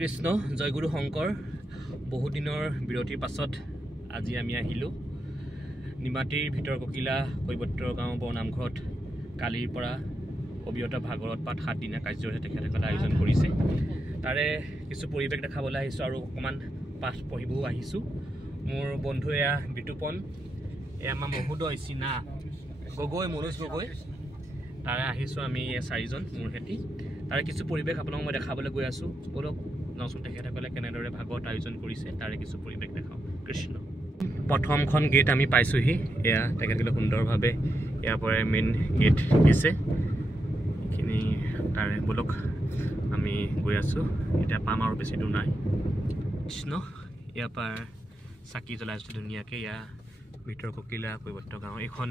কৃষ্ণ জয়গুৰু শংকৰ বহুদিনৰ বিৰতিৰ পাছত আজি আমি আহিলো নিমাতীৰ ভিতৰ ককিলা কৈবত্ৰ গাঁও বৰনামঘৰত কালিৰ পৰা অবিৰত ভাগৱত পাঠ 7 দিনীয়া কাৰ্যৰ তেখেতসকলে আয়োজন কৰিছে তাৰে কিছু পৰিৱেশ দেখাবলৈ আহিছো আৰু অকমান পাঠ পঢ়িবও আহিছো মোৰ বন্ধু এয়া বিতুপন এয়া আমাৰ মহোদয় সিনা গগৈ মনোজ গগৈ তাৰে আহিছো আমি চাৰিজন মোৰ হেতি তাৰে কিছু পৰিৱেশ আপোনাক মই দেখাবলৈ গৈ আছো বলক নচোন তেখেতসকলে কেনেদৰে ভাগৱত আয়োজন কৰিছে তাৰে কিছু পৰিৱেশ দেখাও কৃষ্ণ প্ৰথমখন গেট আমি পাইছোহি এয়া তেখেতসকলে সুন্দৰভাৱে ইয়াৰ পৰা মেইন গেট দিছে এইখিনি তাৰে বলক আমি গৈ আছো এতিয়া পাম আৰু বেছি দূৰ নাই কৃষ্ণ ইয়াৰ পৰা চাকি জ্বলাইছো ধুনীয়াকৈ ইয়া ভিতৰ ককিলা কৈবত্ৰ গাঁও এখন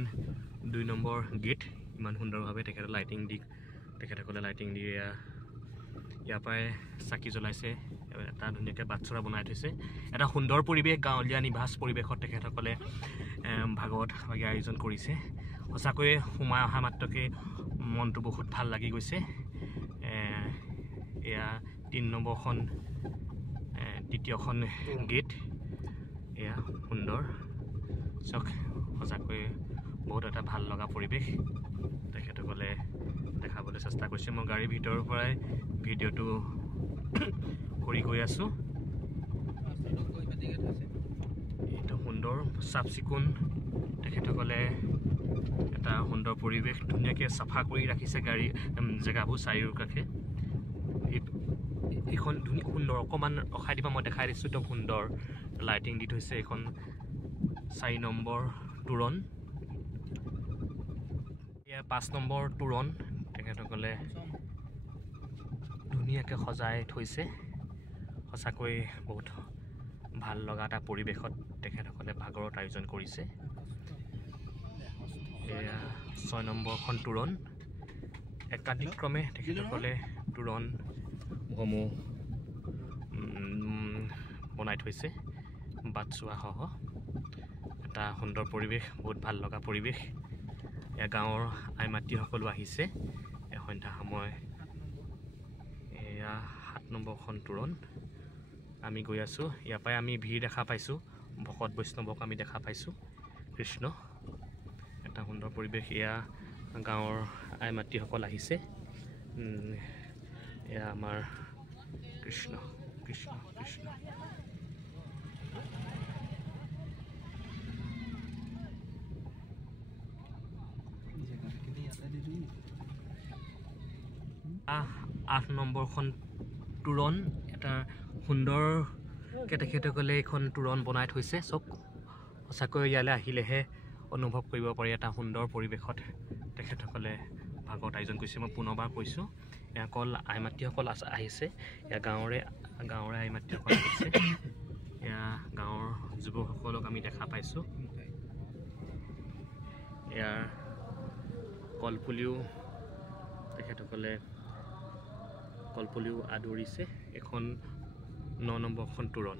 2 নম্বৰ গেট ইমান সুন্দৰভাৱে তেখেতে লাইটিং দি তেখেতসকলে লাইটিং দি ইয়াৰ পৰাই চাকি জ্বলাইছে এটা ধুনীয়াকৈ বাটচৰা বনাই থৈছে এটা সুন্দৰ পৰিৱেশ গাঁৱলীয়া নিভাজ পৰিৱেশত তেখেতসকলে ভাগৱত আয়োজন কৰিছে সঁচাকৈ সোমাই অহা মাত্ৰকে মনটো বহুত ভাল লাগি গৈছে এয়া 3 নম্বৰখন দ্বিতীয়খন গেট এয়া সুন্দৰ চক সঁচাকৈ বহুত এটা ভাল লগা পৰিৱেশ তেখেতসকলে দেখাবলৈ চেষ্টা কৰিছে মই গাড়ীৰ ভিতৰৰ পৰাই ভিডিঅ'টো কৰি গৈ আছো এইটো সুন্দৰ চাফ চিকুণ তেখেতসকলে এটা সুন্দৰ পৰিৱেশ ধুনীয়াকৈ চাফা কৰি ৰাখিছে গাড়ী জেগাবোৰ চাৰিওৰ কাষে এইখন ধুনীয়া সুন্দৰ অকণমান ৰখাই দিবা মই দেখাই দিছোঁ একদম সুন্দৰ লাইটিং দি থৈছে এইখন 4 নম্বৰ তোৰণ এয়া 5 নম্বৰ তোৰণ তেখেতসকলে ধুনীয়াকৈ সজাই থৈছে সঁচাকৈ বহুত ভাল লগা এটা পৰিৱেশত তেখেতসকলে ভাগৱত আয়োজন কৰিছে এয়া 6 নম্বৰখন তোৰণ একাধিক্ৰমে তেখেতসকলে তোৰণসমূহ বনাই থৈছে বাটচোৱা সহ এটা সুন্দৰ পৰিৱেশ বহুত ভাল লগা পৰিৱেশ এয়া গাঁৱৰ আই মাতৃসকলো আহিছে সন্ধ্যা সময় এয়া 7 নম্বৰখন তোৰণ আমি গৈ আছোঁ ইয়াৰ পৰাই আমি ভিৰ দেখা পাইছোঁ ভকত বৈষ্ণৱক আমি দেখা পাইছোঁ কৃষ্ণ এটা সুন্দৰ পৰিৱেশ এয়া গাঁৱৰ আই মাতৃসকল আহিছে এয়া আমাৰ কৃষ্ণ কৃষ্ণ কৃষ্ণ আঠ নম্বৰখন তোৰণ এটা সুন্দৰকৈ তেখেতসকলে এখন তোৰণ বনাই থৈছে চব সঁচাকৈ ইয়ালৈ আহিলেহে অনুভৱ কৰিব পাৰি এটা সুন্দৰ পৰিৱেশত তেখেতসকলে ভাগৱত আয়োজন কৰিছে মই পুনৰবাৰ কৈছোঁ এয়া অকল আই মাতৃসকল আহিছে এয়া গাঁৱৰে আই মাতৃসকল আহিছে এয়া গাঁৱৰ যুৱকসকলক আমি দেখা পাইছোঁ ইয়াৰ কলপুলিও তেখেতসকলে কলপুলিও আদৰিছে এখন 9 নম্বৰখন তোৰণ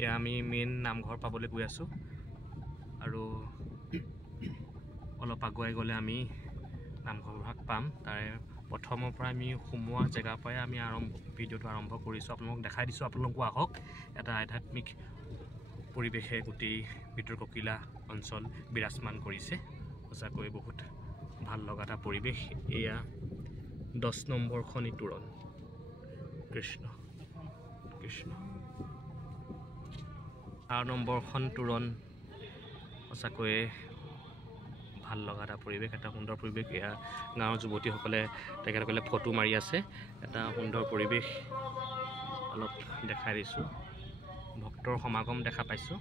এয়া আমি মেইন নামঘৰ পাবলৈ গৈ আছোঁ আৰু অলপ আগুৱাই গ'লে আমি নামঘৰ ভাগ পাম তাৰে প্ৰথমৰ পৰা আমি সোমোৱা জেগাৰ পৰাই আমি ভিডিঅ'টো আৰম্ভ কৰিছোঁ আপোনালোকক দেখাই দিছোঁ আপোনালোকো আহক এটা আধ্যাত্মিক পৰিৱেশে গোটেই ভিতৰ ককিলা অঞ্চল বিৰাজমান কৰিছে সঁচাকৈ বহুত ভাল লগা এটা পৰিৱেশ এয়া 10 নম্বৰখন তোৰণ কৃষ্ণ কৃষ্ণ 8 নম্বৰখন তোৰণ সঁচাকৈ ভাল লগা এটা পৰিৱেশ এটা সুন্দৰ পৰিৱেশ এয়া গাঁৱৰ যুৱতীসকলে তেখেতসকলে ফটো মাৰি আছে এটা সুন্দৰ পৰিৱেশ অলপ দেখাই দিছোঁ ভক্তৰ সমাগম দেখা পাইছোঁ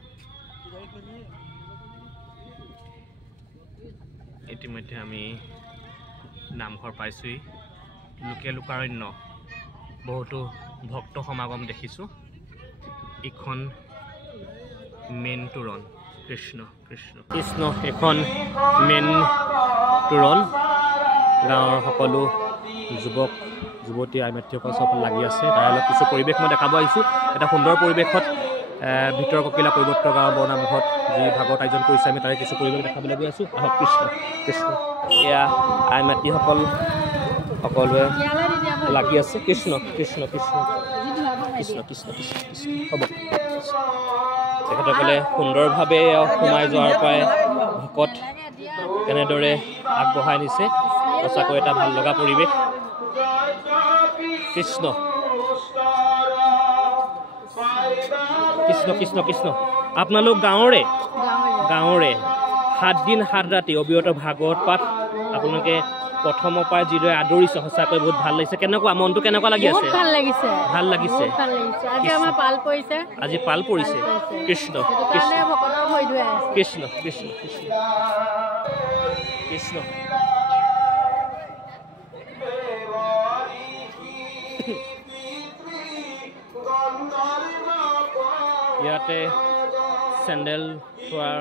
ইতিমধ্যে আমি নামঘৰ পাইছোঁহি লোকাৰণ্য বহুতো ভক্ত সমাগম দেখিছোঁ এইখন মেইন তোৰণ কৃষ্ণ কৃষ্ণ কৃষ্ণ এখন মেইন তোৰণ গাঁৱৰ সকলো যুৱক যুৱতী আই মাতৃসকল চব লাগি আছে তাৰ অলপ কিছু পৰিৱেশ মই দেখাব আহিছোঁ এটা সুন্দৰ পৰিৱেশত ভিতৰ ককিলা কৈবত্ৰ গাঁও বৰনামঘৰত যি ভাগৱত আয়োজন কৰিছে আমি তাৰে কিছু পৰিৱেশ দেখাবলৈ গৈ আছোঁ আহক কৃষ্ণ কৃষ্ণ এয়া আই মাতৃসকল সকলোৱে লাগি আছে কৃষ্ণ কৃষ্ণ কৃষ্ণ কৃষ্ণ কৃষ্ণ কৃষ্ণ কৃষ্ণ হ'ব তেখেতসকলে সুন্দৰভাৱে সোমাই যোৱাৰ পৰাই ভকত কেনেদৰে আগবঢ়াই নিছে সঁচাকৈ এটা ভাল লগা পৰিৱেশ কৃষ্ণ কৃষ্ণ কৃষ্ণ কৃষ্ণ আপোনালোক গাঁৱৰে 7 দিন 7 ৰাতি অবিৰত ভাগৱত পাঠ আপোনালোকে প্ৰথমৰ পৰা যিদৰে আদৰিছে সঁচাকৈ বহুত ভাল লাগিছে কেনেকুৱা মনটো কেনেকুৱা লাগি আছে ভাল লাগিছে আজি পাল পৰিছে কৃষ্ণ কৃষ্ণ কৃষ্ণ কৃষ্ণ কৃষ্ণ কৃষ্ণ ইয়াতে চেণ্ডেল থোৱাৰ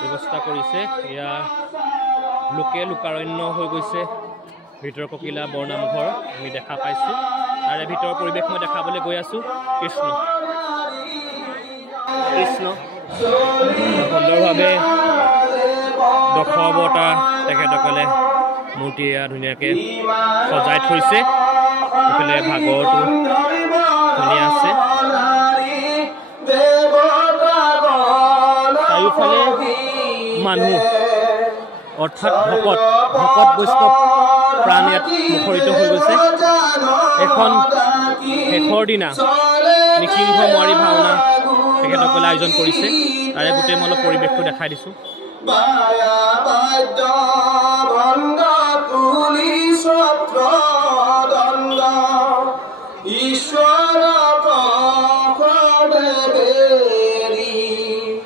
ব্যৱস্থা কৰিছে ইয়াৰ লোকে লোকাৰণ্য হৈ গৈছে ভিতৰ ককিলা বৰনামঘৰ আমি দেখা পাইছোঁ তাৰে ভিতৰৰ পৰিৱেশ মই দেখাবলৈ গৈ আছোঁ কৃষ্ণ কৃষ্ণ সুন্দৰভাৱে দশ অৱতাৰ তেখেতসকলে মূৰ্তি ধুনীয়াকৈ সজাই থৈছে এইফালে ভাগৱতো শুনি আছে চাৰিওফালে মানুহ অৰ্থাৎ ভকত বৈষ্ণৱ প্ৰাণ ইয়াত মুখৰিত হৈ গৈছে এখন শেষৰ দিনা নিসিংহ মোৱাৰী ভাওনা তেখেতসকলে আয়োজন কৰিছে তাৰে গোটেই মই অলপ পৰিৱেশটো দেখাই দিছোঁ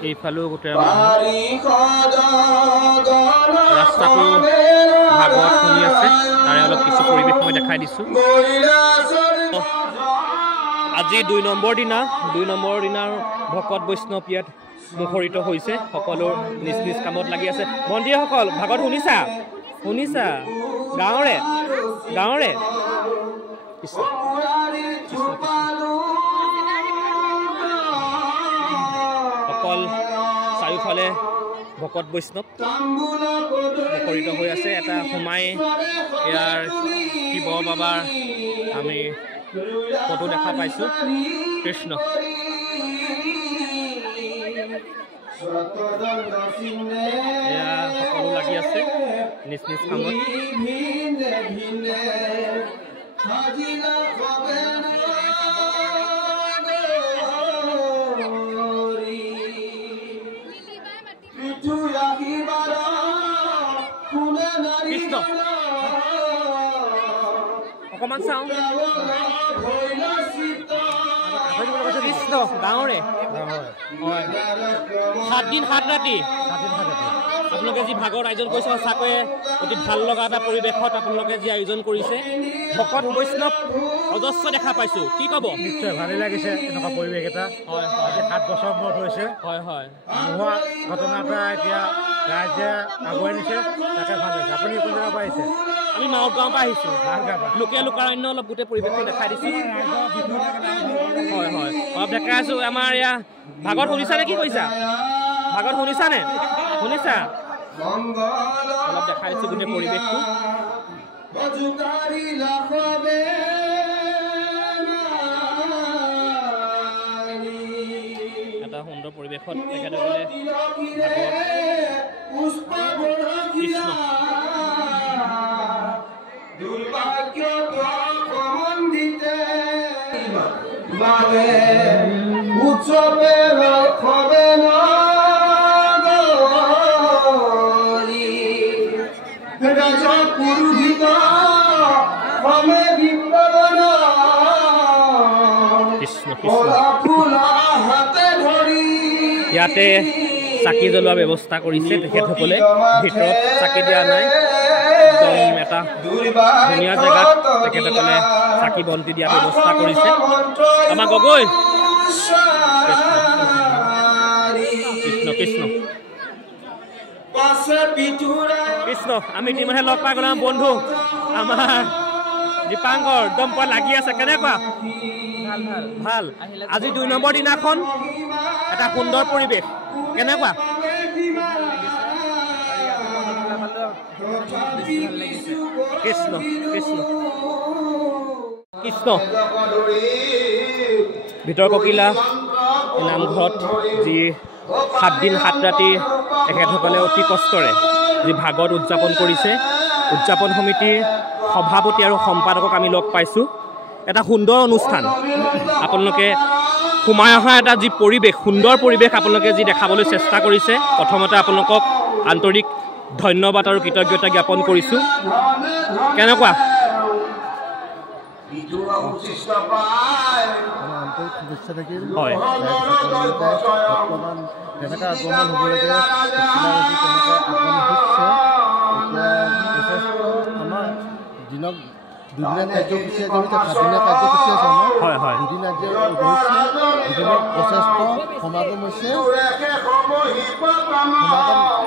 এইফালেও গোটেই ৰাস্তাটো ভাগৱত শুনি আছে তাৰে অলপ কিছু পৰিৱেশ মই দেখাই দিছোঁ আজি 2 নম্বৰ দিনাৰ ভকত বৈষ্ণৱ ইয়াত মুখৰিত হৈছে সকলো নিজ নিজ কামত লাগি আছে মন্দিৰসকল ভাগৱত শুনিছা গাঁৱৰে অকল চাৰিওফালে ভকত বৈষ্ণৱ মুখৰিত হৈ আছে এটা সোমাই ইয়াৰ শিৱ বাবাৰ আমি ফটো দেখা পাইছোঁ কৃষ্ণ এয়া সকলো লাগি আছে নিজ নিজ কামত কৃষ্ণ অকণমান চাওঁ কৃষ্ণ গাঁৱৰে 7 দিন 7 ৰাতি আপোনালোকে যি ভাগৰ আয়োজন কৰিছে সঁচাকৈয়ে অতি ভাল লগা এটা পৰিৱেশত আপোনালোকে যি আয়োজন কৰিছে ভকত বৈষ্ণৱ অজস্ৰ দেখা পাইছোঁ কি ক'ব নিশ্চয় ভালেই লাগিছে এনেকুৱা পৰিৱেশ এটা হয় 7 বছৰ মূৰত হৈছে হয় নোহোৱা ঘটনা এটা এতিয়া ৰাইজে আগুৱাই নিছে তাকে ভাল লাগিছে আপুনি কোন জেগাৰ পৰা আহিছে আমি মাউত গাঁৱৰ পৰা আহিছোঁ লোকে লোকাৰণ্য অলপ গোটেই পৰিৱেশটো দেখাই দিছোঁ হয় অলপ দেখাই আছোঁ আমাৰ এয়া ভাগত শুনিছানে কি কৈছা ভাগত শুনিছানে শুনিছা অলপ দেখাই দিছোঁ গোটেই পৰিৱেশটো এটা সুন্দৰ পৰিৱেশত তেখেতসকলে কৃষ্ণ উৎসবে হবে না ৰাজা পুৰোহিত হবে বিপ্লবনা কৃষ্ণ ফুলা হাতে ধৰি ইয়াতে চাকি জ্বলোৱাৰ ব্যৱস্থা কৰিছে তেখেতসকলে ভিতৰত চাকি দিয়া নাই একদম এটা ধুনীয়া জেগাত তেখেতসকলে চাকি বন্তি দিয়াৰ ব্যৱস্থা কৰিছে আমাৰ গগৈ কৃষ্ণ কৃষ্ণ কৃষ্ণ আমি ইতিমধ্যে লগ পাই গ'লো বন্ধু আমাৰ দীপাংকৰ একদম লাগি আছে কেনেকুৱা ভাল আজি 2 নম্বৰ দিনাখন এটা সুন্দৰ পৰিৱেশ কেনেকুৱা কৃষ্ণ কৃষ্ণ কৃষ্ণ ভিতৰ ককিলা নামঘৰত যি 7 দিন 7 ৰাতি তেখেতসকলে অতি কষ্টৰে যি ভাগৱত উদযাপন কৰিছে উদযাপন সমিতিৰ সভাপতি আৰু সম্পাদকক আমি লগ পাইছোঁ এটা সুন্দৰ অনুষ্ঠান আপোনালোকে সোমাই অহা এটা যি পৰিৱেশ সুন্দৰ পৰিৱেশ আপোনালোকে যি দেখাবলৈ চেষ্টা কৰিছে প্ৰথমতে আপোনালোকক আন্তৰিক ধন্যবাদ আৰু কৃতজ্ঞতা জ্ঞাপন কৰিছোঁ কেনেকুৱা হয় দিনক দুদিনীয়া কাৰ্যসূচী সাতদিনীয়া কাৰ্যসূচী আছে আমাৰ হয় হয় দুদিনীয়া যথেষ্ট সমাগম হৈছে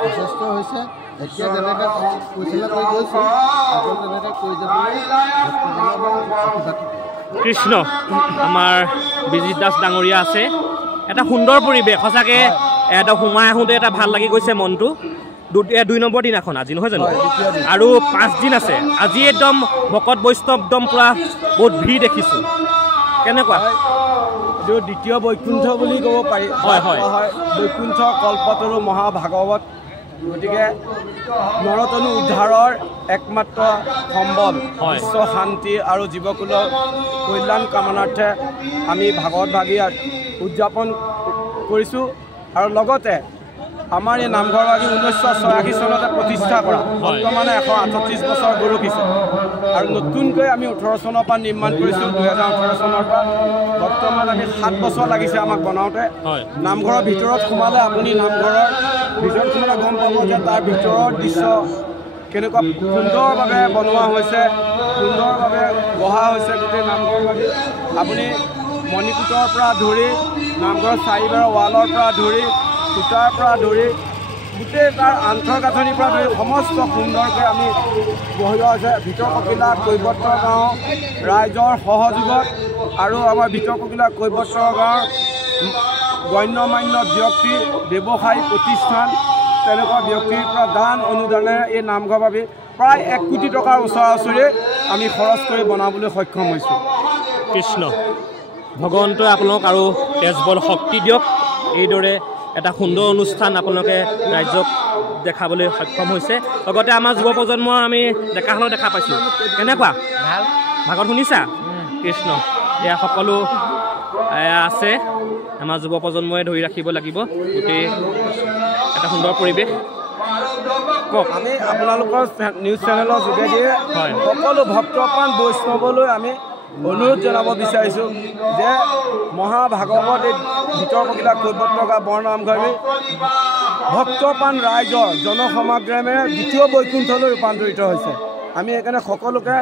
যথেষ্ট হৈছে এতিয়া যেনেকৈ পৰিচালনা কৰি গৈছোঁ আগত তেনেকৈ কৰি যাবলৈ কৃষ্ণ আমাৰ বিজিত দাস ডাঙৰীয়া আছে এটা সুন্দৰ পৰিৱেশ সঁচাকৈ এটা সোমাই আহোঁতে এটা ভাল লাগি গৈছে মনটো 2 নম্বৰ দিনাখন আজি নহয় জানো আৰু 5 দিন আছে আজি একদম ভকত বৈষ্ণৱ একদম পুৰা বহুত ভিৰ দেখিছোঁ কেনেকুৱা এইটো দ্বিতীয় বৈকুণ্ঠ বুলি ক'ব পাৰি হয় হয় বৈকুণ্ঠ কল্পতৰু মহাভাগৱত গতিকে নৰতনু উদ্ধাৰৰ একমাত্ৰ সম্বল বিশ্ব শান্তি আৰু জীৱকুলৰ কল্যাণ কামনাৰ্থে আমি ভাগৱত ভাগী উদযাপন কৰিছোঁ আৰু লগতে আমাৰ এই নামঘৰভাগী 1986 চনতে প্ৰতিষ্ঠা কৰা বৰ্তমানে 138 বছৰ গৌৰৱিছে আৰু নতুনকৈ আমি 18 চনৰ পৰা নিৰ্মাণ কৰিছোঁ 2018 চনৰ পৰা বৰ্তমান আমি 7 বছৰ লাগিছে আমাক বনাওঁতে নামঘৰৰ ভিতৰত সোমালে আপুনি নামঘৰৰ ভিতৰত সোমালে গম পাব যে তাৰ ভিতৰৰ দৃশ্য কেনেকুৱা সুন্দৰভাৱে বনোৱা হৈছে সুন্দৰভাৱে গঢ়া হৈছে গোটেই নামঘৰভাগী আপুনি মণিকূটৰ পৰা ধৰি নামঘৰৰ চাৰিবাৰৰ ৱালৰ পৰা ধৰি সূতাৰ পৰা ধৰি গোটেই তাৰ আন্তঃগাঁথনিৰ পৰা ধৰি সমস্ত সুন্দৰকৈ আমি বহোৱা হৈছে ভিতৰ ককিলা কৈৱত্ৰ গাঁও ৰাইজৰ সহযোগত আৰু আমাৰ ভিতৰ ককিলা কৈৱত্ৰ গাঁৱৰ গণ্যমান্য ব্যক্তি ব্যৱসায়ী প্ৰতিষ্ঠান তেনেকুৱা ব্যক্তিৰ পৰা দান অনুদানেৰে এই নামঘৰভাৱে প্ৰায় 1 কোটি টকাৰ ওচৰা ওচৰি আমি খৰচ কৰি বনাবলৈ সক্ষম হৈছোঁ কৃষ্ণ ভগৱন্তই আপোনালোক আৰু তেজবল শক্তি দিয়ক এইদৰে এটা সুন্দৰ অনুষ্ঠান আপোনালোকে ৰাইজক দেখাবলৈ সক্ষম হৈছে লগতে আমাৰ যুৱ প্ৰজন্মৰ আমি ডেকাসকলক দেখা পাইছোঁ কেনেকুৱা ভাল ভাগত শুনিছা কৃষ্ণ এয়া সকলো আছে আমাৰ যুৱ প্ৰজন্মই ধৰি ৰাখিব লাগিব গোটেই এটা সুন্দৰ পৰিৱেশ কওক আমি আপোনালোকৰ নিউজ চেনেলৰ যোগেদি সকলো ভক্তপ্ৰাণ বৈষ্ণৱলৈ আমি অনুৰোধ জনাব বিচাৰিছোঁ যে মহাভাগৱত এই ভিতৰ ককিলা কৈৱত্ৰগা বৰনামঘৰী ভক্তপ্ৰাণ ৰাইজৰ জনসমাগমেৰে দ্বিতীয় বৈকুণ্ঠলৈ ৰূপান্তৰিত হৈছে আমি সেইকাৰণে সকলোকে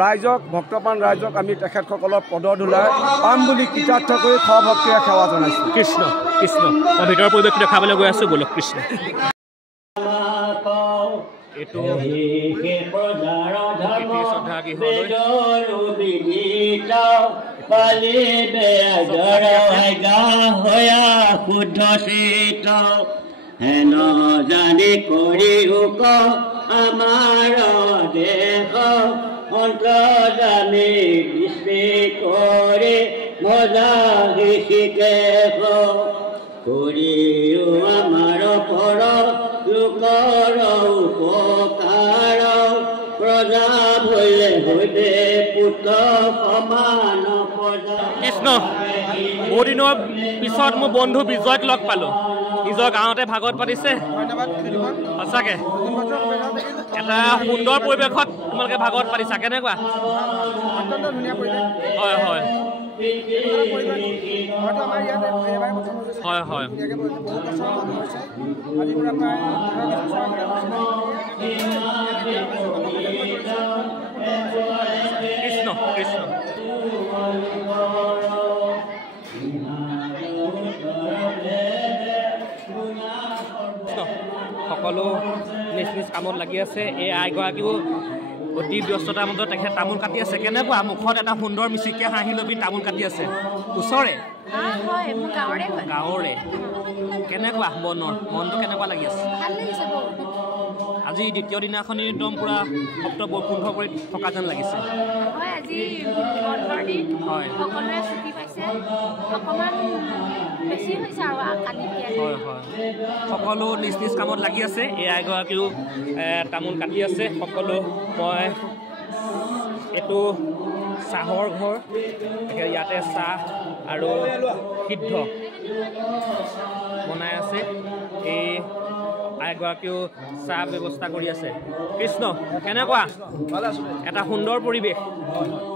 ৰাইজক ভক্তপ্ৰাণ ৰাইজক আমি তেখেতসকলৰ পদৰ ধূলাৰ পাম বুলি কৃতাৰ্থ কৰি সভক্তিৰে সেৱা জনাইছোঁ কৃষ্ণ কৃষ্ণ মই ভিতৰৰ পৰিৱেশটো দেখাবলৈ গৈ আছোঁ বলক কৃষ্ণ এইটো হেন জানি কৰি আমাৰ দেশ অন্তৰ্জামী বিস্মৃ কৰি মজা শিকে কৰিও আমাৰ পৰ লোকৰ উপকাৰ প্ৰজা ভৈলে হৈতে পুত্ৰ সমান প্ৰজা কৃষ্ণ বহু দিনৰ পিছত মোৰ বন্ধু বিজয়ক লগ পালোঁ নিজৰ গাঁৱতে ভাগৱত পাতিছে সঁচাকৈ এটা সুন্দৰ পৰিৱেশত তোমালোকে ভাগৱত পাতিছা কেনেকুৱা হয় হয় হয় হয় কৃষ্ণ কৃষ্ণ সকলো নিজ নিজ কামত লাগি আছে এই আইগৰাকীও অতি ব্যস্ততাৰ মাজত তেখেত তামোল কাটি আছে কেনেকুৱা মুখত এটা সুন্দৰ মিচিকীয়া হাঁহি লবি তামোল কাটি আছে ওচৰে গাঁৱৰে কেনেকুৱা মনটো কেনেকুৱা লাগি আছে আজি দ্বিতীয় দিনাখনি একদম পুৰা ভক্ত বৈকুণ্ঠ কৰি থকা যেন লাগিছে হয় আজি বন্ধৰ দিন হয় সকলোৱে ছুটি পাইছে অকণমান বেছি হৈছে আৰু কালিতকৈ হয় হয় সকলো নিজ নিজ কামত লাগি আছে এয়া এগৰাকীও তামোল কাটি আছে সকলো মই এইটো চাহৰ ঘৰ ইয়াতে চাহ আৰু সিদ্ধ বনাই আছে এই এগৰাকীও চাহ ব্যৱস্থা কৰি আছে কৃষ্ণ কেনেকুৱা এটা সুন্দৰ পৰিৱেশ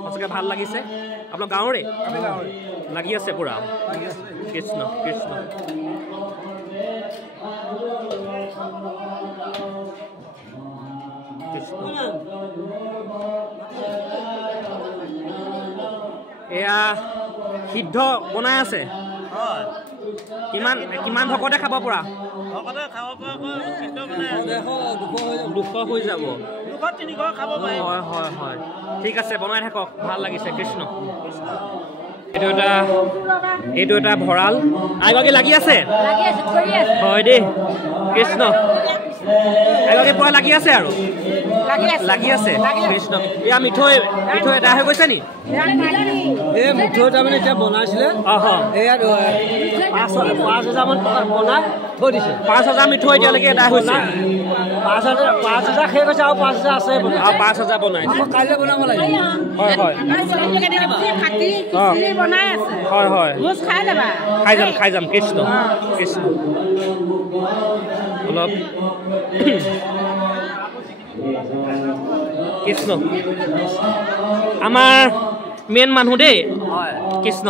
সঁচাকৈ ভাল লাগিছে আপোনাৰ গাঁৱৰে লাগি আছে পুৰা কৃষ্ণ কৃষ্ণ কৃষ্ণ এয়া সিদ্ধ বনাই আছে কিমান কিমান ভকতে খাব পৰা 200 হৈ যাব হয় হয় হয় ঠিক আছে বনাই থাকক ভাল লাগিছে কৃষ্ণ এইটো এটা ভঁৰাল এগৰাকী লাগি আছে হয় দেই কৃষ্ণ এগৰাকী পুৰা লাগি আছে আৰু লাগি আছে কৃষ্ণ এয়া মিঠৈ এটা হৈ গৈছে নি এই মিঠৈ তাৰমানে এতিয়া বনাইছিলে এয়া 5,000 মান টকা বনাই থৈ দিছে 5,000 মিঠৈ এতিয়ালৈকে এটা হৈছে 5,000 শেষ হৈছে আৰু 5,000 আছে আৰু 5,000 বনাইছে কাইলৈ বনাব লাগে হয় হয় হয় হয় খাই যাম কৃষ্ণ কৃষ্ণ অলপ কৃষ্ণ আমাৰ মেইন মানুহ দেই কৃষ্ণ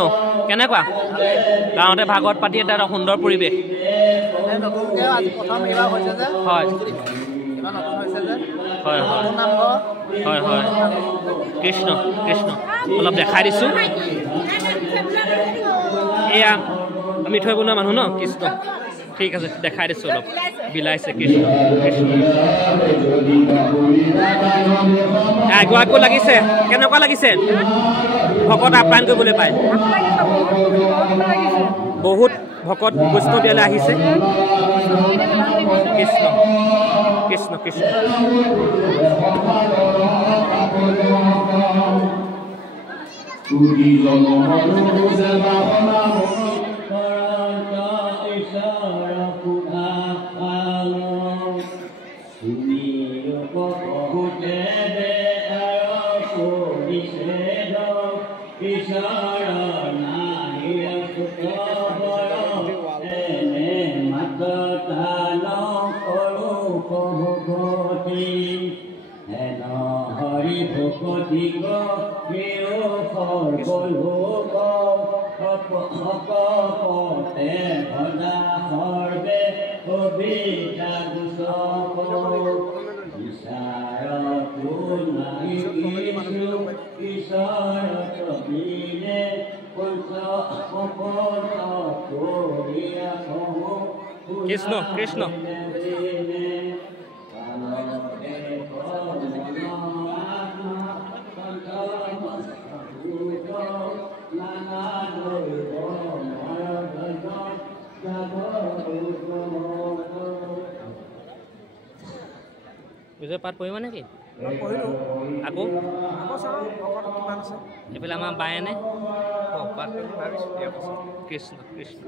কেনেকুৱা গাঁৱতে ভাগৱত পাতি এটা সুন্দৰ পৰিৱেশ হয় হয় হয় হয় হয় কৃষ্ণ কৃষ্ণ অলপ দেখাই দিছোঁ এয়া মিঠৈ বনোৱা মানুহ ন কৃষ্ণ ঠিক আছে দেখাই দিছোঁ অলপ বিলাইছে কৃষ্ণ কৃষ্ণ এগৰাকীও লাগিছে কেনেকুৱা লাগিছে ভকত আপ্যায়ন কৰিবলৈ পায় বহুত ভকত বৈষ্ণৱ ইয়ালৈ আহিছে কৃষ্ণ কৃষ্ণ কৃষ্ণ হৰি ভকতি গতে ভজা সৰ্বে কবিতা কৃষ্ণ কৃষ্ণ বিজয় পাঠ পঢ়িব নেকি আকৌ এইফালে আমাৰ বায়েনে কৃষ্ণ কৃষ্ণ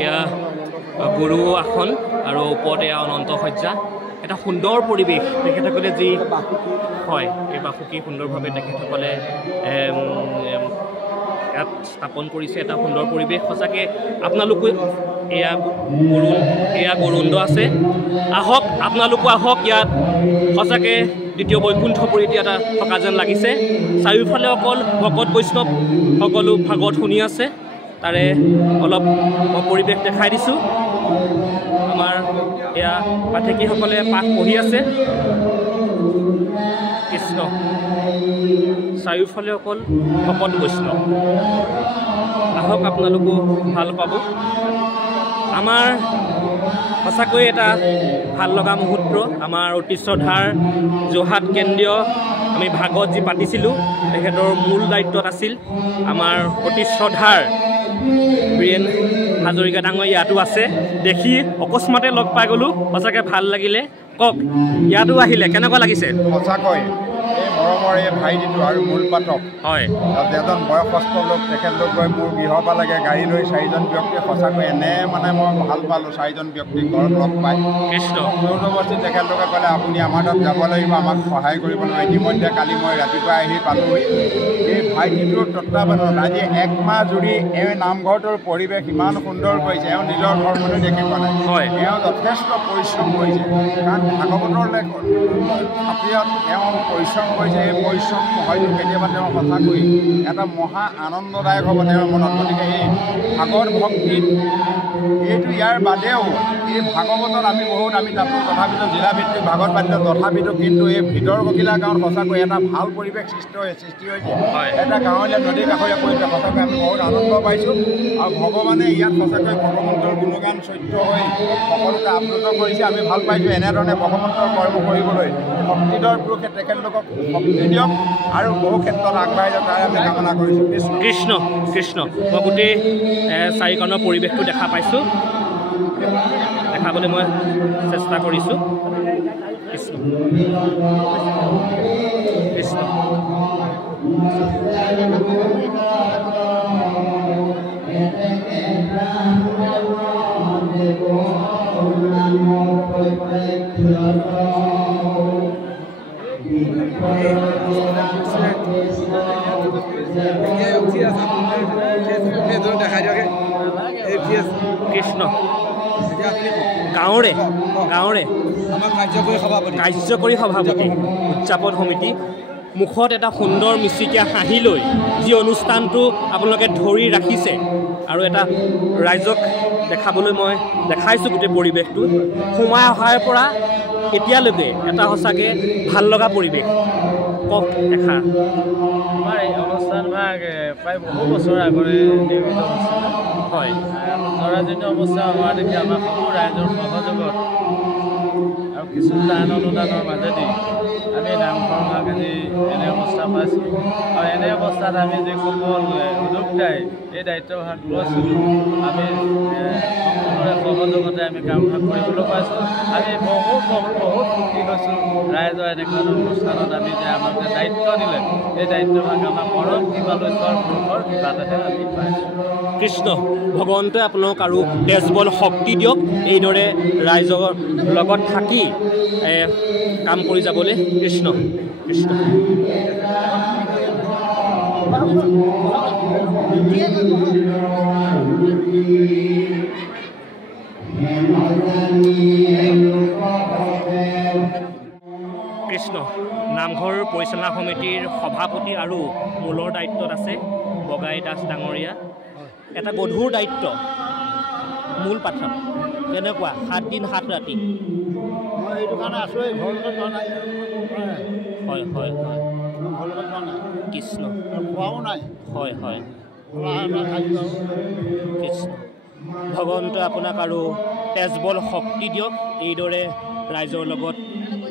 এয়া গুৰু আসন আৰু ওপৰতে এয়া অনন্ত সজ্জা এটা সুন্দৰ পৰিৱেশ তেখেতসকলে যি হয় এই বাসুকী সুন্দৰভাৱে তেখেতসকলে ইয়াত স্থাপন কৰিছে এটা সুন্দৰ পৰিৱেশ সঁচাকৈ আপোনালোকে এয়া গৰুণ্ড আছে আহক আপোনালোকো আহক ইয়াত সঁচাকৈ দ্বিতীয় বৈকুণ্ঠপুৰীত এটা থকা যেন লাগিছে চাৰিওফালে অকল ভকত বৈষ্ণৱ সকলো ভাগৱত শুনি আছে তাৰে অলপ পৰিৱেশ দেখাই দিছোঁ আমাৰ এয়া পাঠকীসকলে পাঠ পঢ়ি আছে কৃষ্ণ চাৰিওফালে অকল ভকত বৈষ্ণৱ। আহক আপোনালোকো ভাল পাব। আমাৰ সঁচাকৈ এটা ভাল লগা মুহূৰ্ত। আমাৰ অতি শ্ৰদ্ধাৰ যোৰহাট কেন্দ্ৰীয় আমি ভাগত যি পাতিছিলোঁ তেখেতৰ মূল দায়িত্বত আছিল আমাৰ অতি শ্ৰদ্ধাৰ বীৰেন হাজৰিকা ডাঙৰ ইয়াতো আছে। দেখি অকস্মাতে লগ পাই গ'লোঁ, সঁচাকৈ ভাল লাগিলে। কওক, ইয়াতো আহিলে কেনেকুৱা লাগিছে? সঁচাকৈ এই মৰমৰ এই ভাইটিটো আৰু মূল পাতক হয়, এজন বয়সস্থ লোক, তেখেতলোক গৈ মোৰ গৃহৰ পৰা লাগে গাড়ী লৈ 4জন ব্যক্তি। সঁচাকৈ এনে মানে মই ভাল পালোঁ 4জন ব্যক্তিক ঘৰত লগ পাই। কৃষ্ণ জোৰজবস্তি তেখেতলোকে ক'লে আপুনি আমাৰ তাত যাব লাগিব, আমাক সহায় কৰিব লাগিব। ইতিমধ্যে কালি মই ৰাতিপুৱা আহি পালোঁহি। এই ভাইটিটোৰ তত্বাৱধানত আজি 1 মাহ জুৰি এই নামঘৰটোৰ পৰিৱেশ ইমান সুন্দৰ কৰিছে। এওঁ নিজৰ ঘৰখনো দেখি পোৱা নাই। হয়, এওঁ যথেষ্ট পৰিশ্ৰম কৰিছে, কাৰণ ভাগৱতৰ খাতিৰত তেওঁ পৰিশ্ৰম কৰিছে। এই পৰিশ্ৰম হয়তো কেতিয়াবা তেওঁ সঁচাকৈ এটা মহা আনন্দদায়ক হ'ব তেওঁৰ মনত। গতিকে এই ভাগৱত ভক্তিত এইটো ইয়াৰ বাদেও এই ভাগৱতত আমি তাতো তথাপিতো জিলাভিত্তিক ভাগৱত বাদ্য তথাপিতো কিন্তু এই ভিতৰ ককিলা গাঁৱত সঁচাকৈ এটা ভাল পৰিৱেশ সৃষ্টি হৈছে। এটা গাঁৱলীয়া নদী কাষৰীয়া পৰিৱেশ সঁচাকৈ আমি বহুত আনন্দ পাইছোঁ। আৰু ভগৱানে ইয়াত সঁচাকৈ ভগৱন্তৰ গুণগান চৰিত্ৰ হৈ সকলোকে আপ্লুত কৰিছে। আমি ভাল পাইছোঁ এনেধৰণে ভগৱন্তৰ কৰ্ম কৰিবলৈ। ভক্তিধৰ পুৰুষে তেখেতলোকক শক্তি দিয়ক আৰু বহু ক্ষেত্ৰত আগবাঢ়ি যাওক, তাৰে আমি কামনা কৰিছোঁ। কৃষ্ণ কৃষ্ণ। মই গোটেই চাৰিকণৰ পৰিৱেশটো দেখা পাইছোঁ, দেখাবলৈ মই চেষ্টা কৰিছোঁ। কৃষ্ণ কৃষ্ণ। কৃষ্ণ গাঁৱৰে কাৰ্যকৰী সভাপতি উদযাপন সমিতি মুখত এটা সুন্দৰ মিচিকীয়া হাঁহি লৈ যি অনুষ্ঠানটো আপোনালোকে ধৰি ৰাখিছে আৰু এটা ৰাইজক দেখাবলৈ মই দেখাইছোঁ গোটেই পৰিৱেশটো। সোমাই অহাৰ পৰা এতিয়ালৈকে এটা সঁচাকৈ ভাল লগা পৰিৱেশ। কওক দেখা। আমাৰ এই অনুষ্ঠানভাগ প্ৰায় বহু বছৰ আগৰে নিৰ্মিত হৈছিল। হয়, জৰাজীৰ্ণ অৱস্থা হোৱা দেখি আমাৰ সকলো ৰাইজৰ সহযোগত আৰু কিছু দান অনুদানৰ মাজেদি আমি নামঘৰভাগ আজি এনে অৱস্থা পাইছোঁ। আৰু এনে অৱস্থাত আমি যিসকল উদ্যোক্তাই এই দায়িত্বভাগ লৈছোঁ, আমি সকলোৰে সহযোগতে আমি কামভাগ কৰিবলৈ পাইছোঁ। আমি বহুত সুখী হৈছোঁ ৰাইজৰ এনেকুৱা অনুষ্ঠানত আমি যে আমাক যে দায়িত্ব দিলে, এই দায়িত্বভাগ আমাৰ পৰম কৃপালশ্বৰ পুৰুষৰ কৃপাতেহে আমি পাইছোঁ। কৃষ্ণ ভগৱন্তই আপোনালোক আৰু তেজবল শক্তি দিয়ক, এইদৰে ৰাইজৰ লগত থাকি কাম কৰি যাবলৈ। কৃষ্ণ কৃষ্ণ। কৃষ্ণ নামঘৰ পৰিচালনা সমিতিৰ সভাপতি আৰু মূলৰ দায়িত্বত আছে বগাই দাস ডাঙৰীয়া। এটা গধুৰ দায়িত্ব, মূল পাঠক কেনেকুৱা? 7 দিন 7 ৰাতি। মই এইটো কাৰণে আছোঁ, এই ঘৰলৈকে যোৱা নাই। হয় হয় হয়, ঘৰলৈকে যোৱা নাই। কৃষ্ণ খোৱাও নাই। হয় হয়, কৃষ্ণ ভগৱন্তই আপোনাক আৰু তেজবল শক্তি দিয়ক, এইদৰে ৰাইজৰ লগত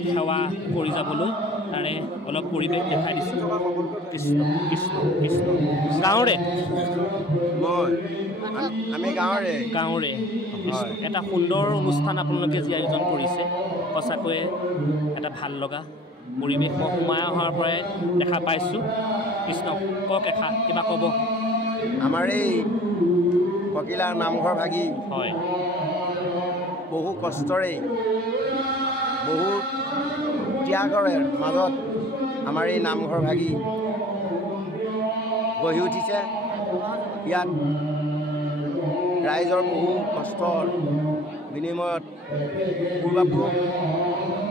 সেৱা কৰি যাবলৈ। তাৰে অলপ পৰিৱেশ দেখাই দিছোঁ। কৃষ্ণ কৃষ্ণ কৃষ্ণ। গাঁৱৰে আমি গাঁৱৰে এটা সুন্দৰ অনুষ্ঠান আপোনালোকে যি আয়োজন কৰিছে, সঁচাকৈয়ে এটা ভাল লগা পৰিৱেশ মই সোমাই অহাৰ পৰাই দেখা পাইছোঁ। কৃষ্ণ কওক, এষা কিবা ক'ব? আমাৰ এই ককিলা নামঘৰ ভাগি হয়, বহু কষ্টৰে বহু ত্যাগৰে মাজত আমাৰ এই নামঘৰ ভাগি গঢ়ি উঠিছে। ইয়াত ৰাইজৰ বহু কষ্টৰ বিনিময়ত পূৰ্বাপুৰুষ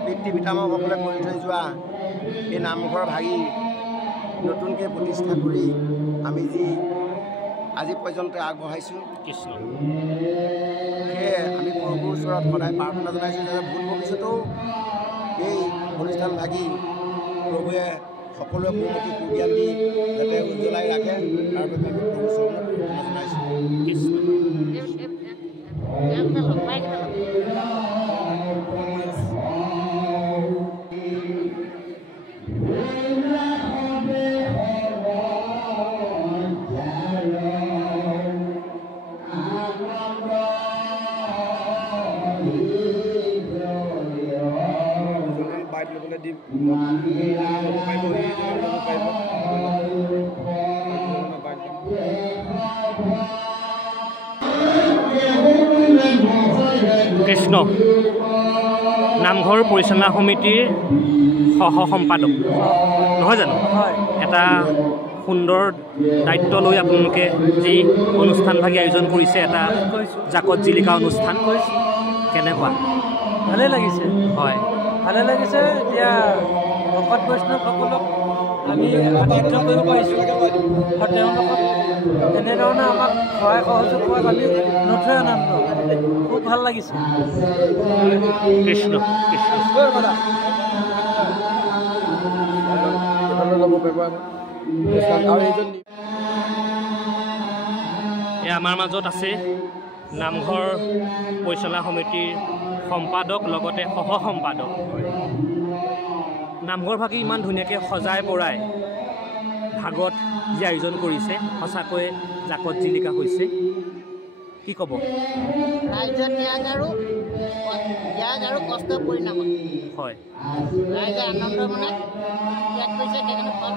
পিতৃ পিতামহসকলে কৰি থৈ যোৱা এই নামঘৰ ভাগি নতুনকৈ প্ৰতিষ্ঠা কৰি আমি যি আজি পৰ্যন্ত আগবঢ়াইছোঁ, কৃষ্ণ সেয়ে আমি প্ৰভুৰ ওচৰত সদায় প্ৰাৰ্থনা জনাইছোঁ যে ভুল ভৱিষ্যতেও এই অনুষ্ঠান ভাগি প্ৰভুৱে সকলোৱে পূৰ্ণতি সুজ্ঞান দি যাতে উজ্জ্বলাই ৰাখে তাৰ বাবে আমি প্ৰভু চৰণত কৃষ্ণ নামঘৰ পৰিচালনা সমিতিৰ সহ সম্পাদক নহয় জানো এটা সুন্দৰ দায়িত্ব লৈ আপোনালোকে যি অনুষ্ঠানভাগী আয়োজন কৰিছে এটা জাকত জিলিকা অনুষ্ঠান কেনেকুৱা ভালে লাগিছে হয় ভালে লাগিছে এতিয়া ভকত বৈষ্ণৱসকলক আমি আতিথ্য কৰিব পাৰিছোঁ আৰু তেওঁলোকক এনেধৰণে আমাক সহায় সহযোগ কৰাত আমি নথৈ আনন্দ খুব ভাল লাগিছে কৃষ্ণ আমাৰ মাজত আছে নামঘৰ পৰিচালনা সমিতিৰ সম্পাদক লগতে সহ সম্পাদক নামঘৰভাগি ইমান ধুনীয়াকৈ সজাই পৰাই ভাগত যি আয়োজন কৰিছে সঁচাকৈ জাকত জিলিকা হৈছে কি ক'ব ৰাইজৰ ত্যাগ আৰু কষ্ট পৰিণাম হয় ৰাইজে আনন্দ মনে ত্যাগ কৰিছে সেইকাৰণে ফল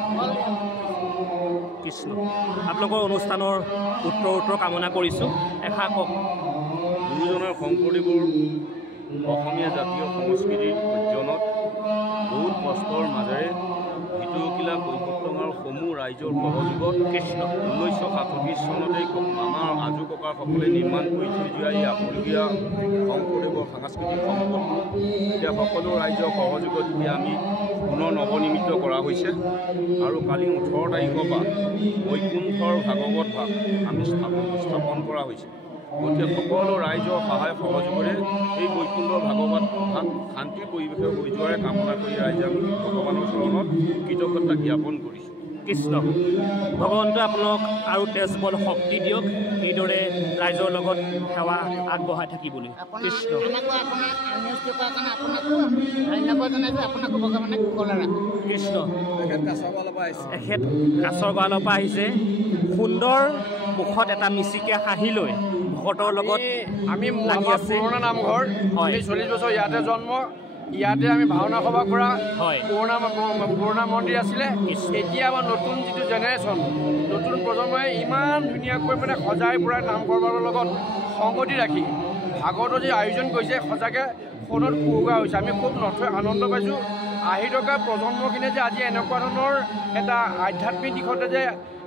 কৃষ্ণ আপোনালোকৰ অনুষ্ঠানৰ উত্তৰ কামনা কৰিছোঁ এষাৰ কওক গুৰুজনাৰ শংকৰদেৱৰ অসমীয়া জাতীয় সংস্কৃতিৰ অধ্যয়নত বহুত কষ্টৰ মাজেৰে ভিতৰকিলা কৈৱৰ্তনৰ সমূহ ৰাইজৰ সহযোগত 1967 চনতে আমাৰ আজু ককাসকলে নিৰ্মাণ কৰি থৈ যোৱা এই আপুৰুগীয়া শংকৰদেৱৰ সাংস্কৃতিক সম্পদ এতিয়া সকলো ৰাইজৰ সহযোগত এতিয়া আমি পুনৰ নৱনিৰ্মিত কৰা হৈছে আৰু কালি 18 তাৰিখৰ পৰা বৈকুণ্ঠৰ ভাগৱত ভাগ আমি স্থাপন কৰা হৈছে গতিকে সকলো ৰাইজৰ সহায় সহযোগেৰে এই বৈকুণ্ঠৰ ভাগৱত ভাগ শান্তিৰ পৰিৱেশে হৈ যোৱাৰে কামনা কৰি ৰাইজে আমি ভগৱানৰ চৰণত কৃতজ্ঞতা জ্ঞাপন কৰিছোঁ কৃষ্ণ ভগৱন্তই আপোনাক আৰু তেজবল শক্তি দিয়ক এইদৰে ৰাইজৰ লগত সেৱা আগবঢ়াই থাকিবলৈ কৃষ্ণ কৃষ্ণ এখেত কাছৰ গঁড়ালৰ পৰা আহিছে সুন্দৰ মুখত এটা মিচিকে হাঁহি লৈ ভকতৰ লগত আমি পুৰণা নামঘৰ আমি 40 বছৰ ইয়াতে জন্ম ইয়াতে আমি ভাওনা সভা কৰা পুৰণা মন্দিৰ আছিলে এতিয়া আমাৰ নতুন যিটো জেনেৰেশ্যন নতুন প্ৰজন্মই ইমান ধুনীয়াকৈ মানে সজাই পৰাই নামঘৰৰ লগত সংগতি ৰাখি ভাগৱতৰ যি আয়োজন কৰিছে সঁচাকৈ ফোনত উৰুকা হৈছে আমি খুব নথৈ আনন্দ পাইছোঁ আহি থকা প্ৰজন্মখিনিয়ে যে আজি এনেকুৱা ধৰণৰ এটা আধ্যাত্মিক দিশতে যে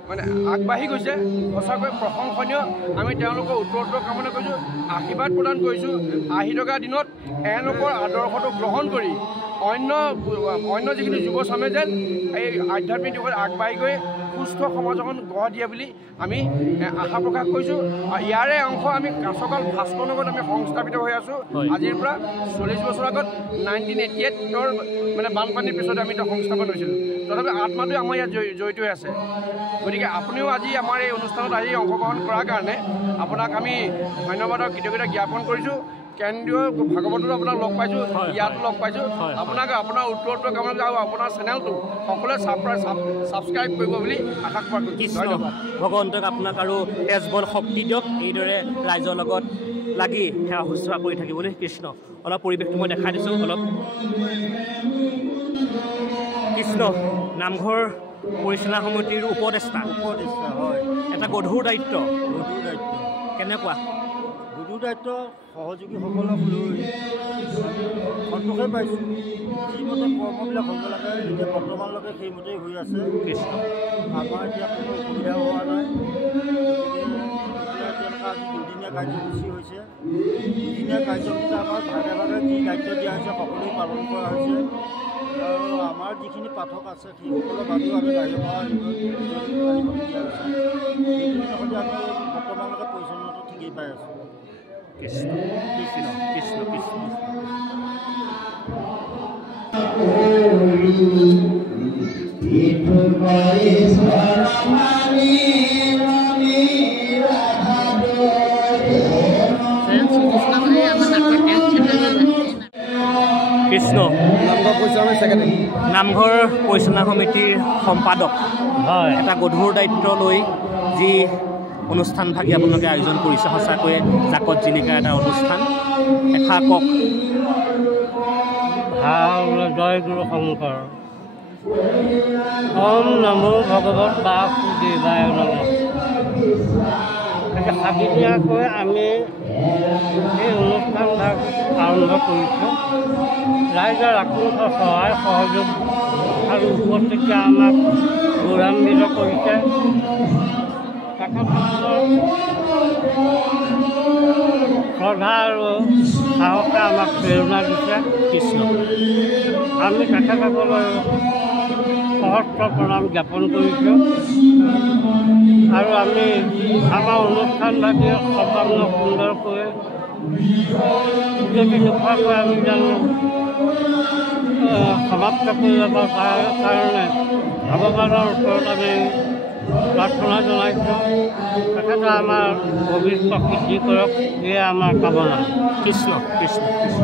মানে আগবাঢ়ি গৈছে সঁচাকৈ প্ৰশংসনীয় আমি তেওঁলোকৰ উত্তৰ কামনা কৰিছোঁ আশীৰ্বাদ প্ৰদান কৰিছোঁ আহি থকা দিনত এওঁলোকৰ আদৰ্শটো গ্ৰহণ কৰি অন্য যিখিনি যুৱচামে যেন এই আধ্যাত্মিক দিশত আগবাঢ়ি গৈ সুস্থ সমাজ এখন গঢ় দিয়ে বুলি আমি আশা প্ৰকাশ কৰিছোঁ ইয়াৰে অংশ আমি কাছকাল ভাস্কৰ লগত আমি সংস্থাপিত হৈ আছোঁ আজিৰ পৰা 40 বছৰ আগত 1988ৰ মানে বানপানীৰ পিছতে আমি সংস্থাপন হৈছিলোঁ তথাপি আত্মাটো আমাৰ ইয়াত জড়িত হৈ আছে গতিকে আপুনিও আজি আমাৰ এই অনুষ্ঠানত আহি অংশগ্ৰহণ কৰাৰ কাৰণে আপোনাক আমি ধন্যবাদৰ কৃতজ্ঞতা জ্ঞাপন কৰিছোঁ কেন্দ্ৰীয় ভাগৱততো আপোনাক লগ পাইছোঁ ইয়াতো লগ পাইছোঁ আপোনাক আপোনাৰ উত্তৰ কামনা আৰু আপোনাৰ চেনেলটো সকলোৱে ছাবস্ক্ৰাইব কৰিব বুলি আশা কৰিছোঁ ধন্যবাদ ভগৱন্তক আপোনাক আৰু তেজবল শক্তি দিয়ক এইদৰে ৰাইজৰ লগত লাগি সেৱা শুশ্ৰূষা কৰি থাকিবলৈ কৃষ্ণ অলপ পৰিৱেশটো মই দেখাই দিছোঁ অলপ কৃষ্ণ নামঘৰ পৰিচালনা সমিতিৰ উপদেষ্টা হয় এটা গধুৰ দায়িত্ব কেনেকুৱা গধুৰ দায়িত্ব সহযোগীসকলক লৈ সন্তোষে পাইছোঁ যিমতে কৰ্মবিলাক হ'ব লাগে এতিয়া বৰ্তমানলৈকে সেইমতেই হৈ আছে কৃষ্ণ আমাৰ এতিয়া কোনো অসুবিধা হোৱা নাই তেওঁলোকে আজি দুদিনীয়া কাৰ্যসূচী হৈছে দুদিনীয়া কাৰ্যসূচী আমাৰ ভাগে ভাগে যি দায়িত্ব দিয়া হৈছে সকলোৱে পালন কৰা হৈছে আৰু আমাৰ যিখিনি পাঠক আছে সেইসকলৰ বাবেও আমি বাহিৰৰ পৰা আনিবলগীয়া হৈছে সেইখিনি নহ'লে আমি বৰ্তমানলৈকে পৰিচালনাটো ঠিকেই পাই আছোঁ কৃষ্ণ কৃষ্ণ কৃষ্ণ কৃষ্ণ কৃষ্ণ কৃষ্ণ নামঘৰ পৰিচালনা সমিতিৰ সম্পাদক হয় এটা গধুৰ দায়িত্ব লৈ যি অনুষ্ঠান ভাগি আপোনালোকে আয়োজন কৰিছে সঁচাকৈয়ে জাকত জিলিকা এটা অনুষ্ঠান এষাৰ কওক জয় গুৰু শংকৰ ওম নমো ভগৱত বাসুদেৱায় নমঃ সাতদিনীয়াকৈ আমি এই অনুষ্ঠান ভাগ আৰম্ভ কৰিছোঁ ৰাইজৰ আকুণ্ঠ সহায় সহযোগ আৰু উপস্থিতি আমাক গৌৰৱান্বিত কৰিছে শ্ৰদ্ধা আৰু সাহসে আমাক প্ৰেৰণা দিছে কৃষ্ণ আমি তেখেতসকলৰ সহস্ৰ প্ৰণাম জ্ঞাপন কৰিছোঁ আৰু আমি আমাৰ অনুষ্ঠানভাগি সম্পন্ন সুন্দৰকৈ যদি নোখোৱাকৈ আমি জানো সমাপ্ত কৰিব পাৰাৰ কাৰণে ভগৱানৰ ওচৰত আমি প্ৰাৰ্থনা জনাইছোঁ তেখেতে আমাৰ ভৱিষ্যত সিদ্ধি কৰক এয়া আমাৰ কামনা কৃষ্ণ কৃষ্ণ কৃষ্ণ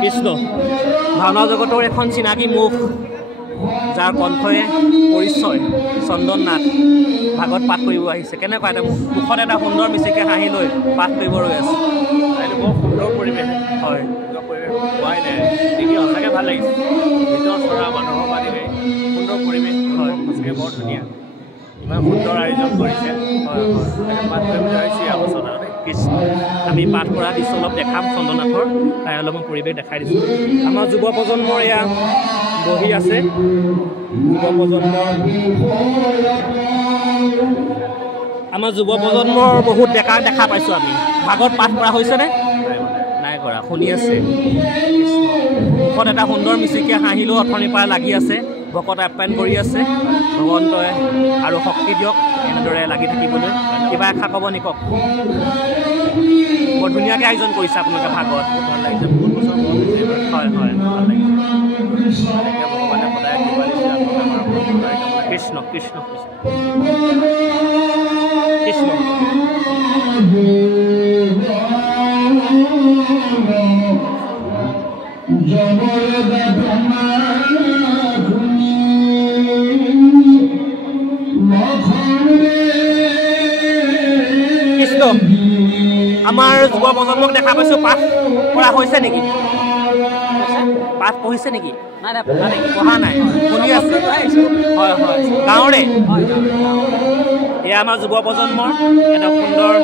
কৃষ্ণ ভাওনা জগতৰ এখন চিনাকি মুখ যাৰ কণ্ঠই পৰিচয় চন্দন নাথ ভাগত পাঠ কৰিব আহিছে কেনেকুৱা এটা মুখত এটা সুন্দৰ মিচিকে হাঁহি লৈ পাঠ কৰিব ৰৈ আছে এইটো বৰ সুন্দৰ পৰিৱেশ হয় পৰিৱেশ হোৱাই নাই দেখি সঁচাকৈ ভাল লাগিছে ভিতৰত চৰা মানুহৰ পৰা দেখি সুন্দৰ পৰিৱেশ হয় সঁচাকৈ বৰ ধুনীয়া ইমান সুন্দৰ আয়োজন কৰিছে হয় হয় পাঠ কৰিব আহিছে আলোচনা কৃষ্ণ আমি পাঠ কৰা দৃশ্য অলপ দেখাম চন্দনাথৰ তাই অলপমান পৰিৱেশ দেখাই দিছোঁ আমাৰ যুৱ প্ৰজন্মৰ এয়া বহি আছে আমাৰ যুৱ প্ৰজন্মৰ বহুত বেকাৰ দেখা পাইছোঁ আমি ভাগত পাঠ কৰা হৈছেনে নাই কৰা শুনি আছে মুখত এটা সুন্দৰ মিচিকীয়া হাঁহিলেও অথনিৰ পৰা লাগি আছে ভকত আপ্যায়ন কৰি আছে ভগৱন্তই আৰু শক্তি দিয়ক এনেদৰে লাগি থাকিবলৈ কিবা এষাৰ ক'ব নি কওক বৰ ধুনীয়াকৈ আয়োজন কৰিছে আপোনালোকে ভাগত ভাল লাগিছে বহুত বছৰ হয় হয় ভাল লাগিছে ভগৱানে সদায় কৃষ্ণ কৃষ্ণ কৃষ্ণ কৃষ্ণ আমাৰ যুৱ প্ৰজন্মক দেখা পাইছোঁ পাঠ কৰা হৈছে নেকি পাঠ পঢ়িছে নেকি পঢ়া নাই শুনি আছে হয় হয় গাঁৱৰে এয়া আমাৰ যুৱ প্ৰজন্মৰ এটা সুন্দৰ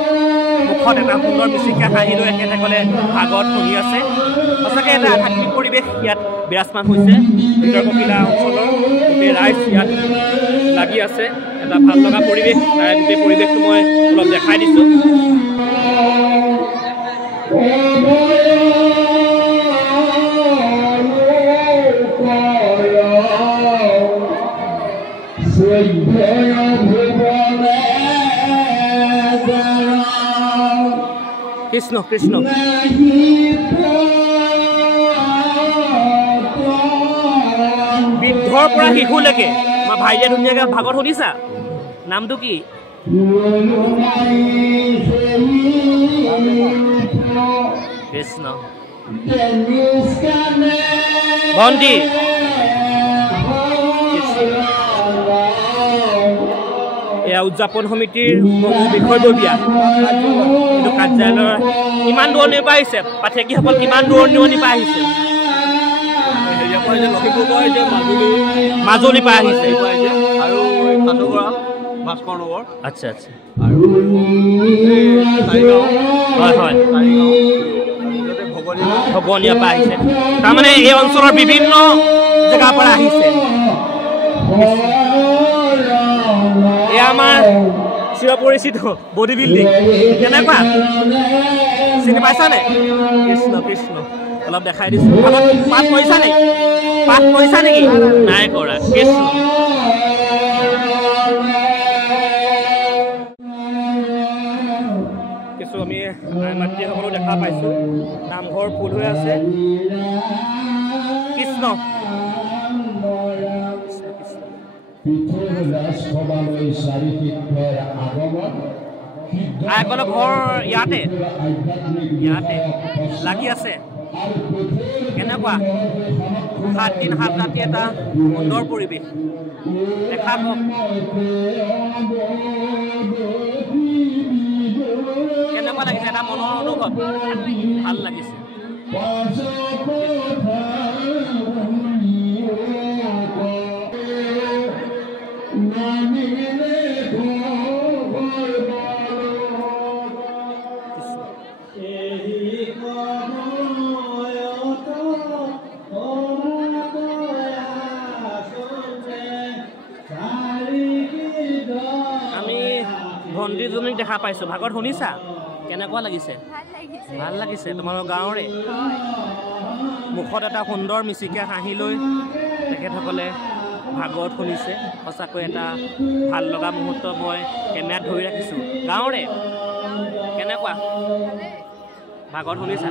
মুখত এটা সুন্দৰ মিচিকীয়া হাঁহি লৈ এখেতসকলে ভাগত শুনি আছে সঁচাকৈ এটা আধ্যাত্মিক পৰিৱেশ ইয়াত বিৰাজমান হৈছে ভিতৰ কপিলা অঞ্চলৰ গোটেই ৰাইজ ইয়াত লাগি আছে এটা ভাল লগা পৰিৱেশ তাৰে গোটেই পৰিৱেশটো মই অলপ দেখাই দিছোঁ কৃষ্ণ কৃষ্ণ বৃদ্ধৰ পৰা শিশুলৈকে আমাৰ ভাইটিয়ে ধুনীয়াকৈ ভাগত শুনিছা নামটো কি কৃষ্ণ ভণ্টি এয়া উদযাপন সমিতিৰ বিষয়ববীয়া এইটো কাৰ্যালয়ৰ কিমান দূৰণিৰ পৰা আহিছে পাঠকীসকল কিমান দূৰণিৰ পৰা আহিছে মাজুলীৰ পৰা আহিছে আৰু ভাস্কৰ নগৰ আচ্ছা আচ্ছা হয় হয় ভগনীয়া পৰা আহিছে তাৰমানে এই অঞ্চলৰ বিভিন্ন জেগাৰ পৰা আহিছে এয়া আমাৰ চিৰপৰিচিত বডি বিল্ডিং কেনেকুৱা চিনি পাইছানে কৃষ্ণ কৃষ্ণ অলপ দেখাই দিছোঁ পাঠ কৰিছা নেকি নাই কৰা কৃষ্ণ দেখা পাইছোঁ নামঘৰ ফুল হৈ আছে কৃষ্ণ আইসকলৰ ঘৰ ইয়াতে লাগি আছে কেনেকুৱা 7 দিন 7 ৰাতি এটা সুন্দৰ পৰিৱেশ দেখা হওক কেনেকুৱা লাগিছে এটা মনৰ অনুভৱ ভাল লাগিছে ভণ্টিজনীক দেখা পাইছোঁ ভাগত শুনিছা কেনেকুৱা লাগিছে ভাল লাগিছে তোমালোকৰ গাঁৱৰে মুখত এটা সুন্দৰ মিচিকীয়া হাঁহি লৈ তেখেতসকলে ভাগৱত শুনিছে সঁচাকৈ এটা ভাল লগা মুহূৰ্ত মই কেমেৰাত ধৰি ৰাখিছোঁ গাঁৱৰে কেনেকুৱা ভাগৱত শুনিছা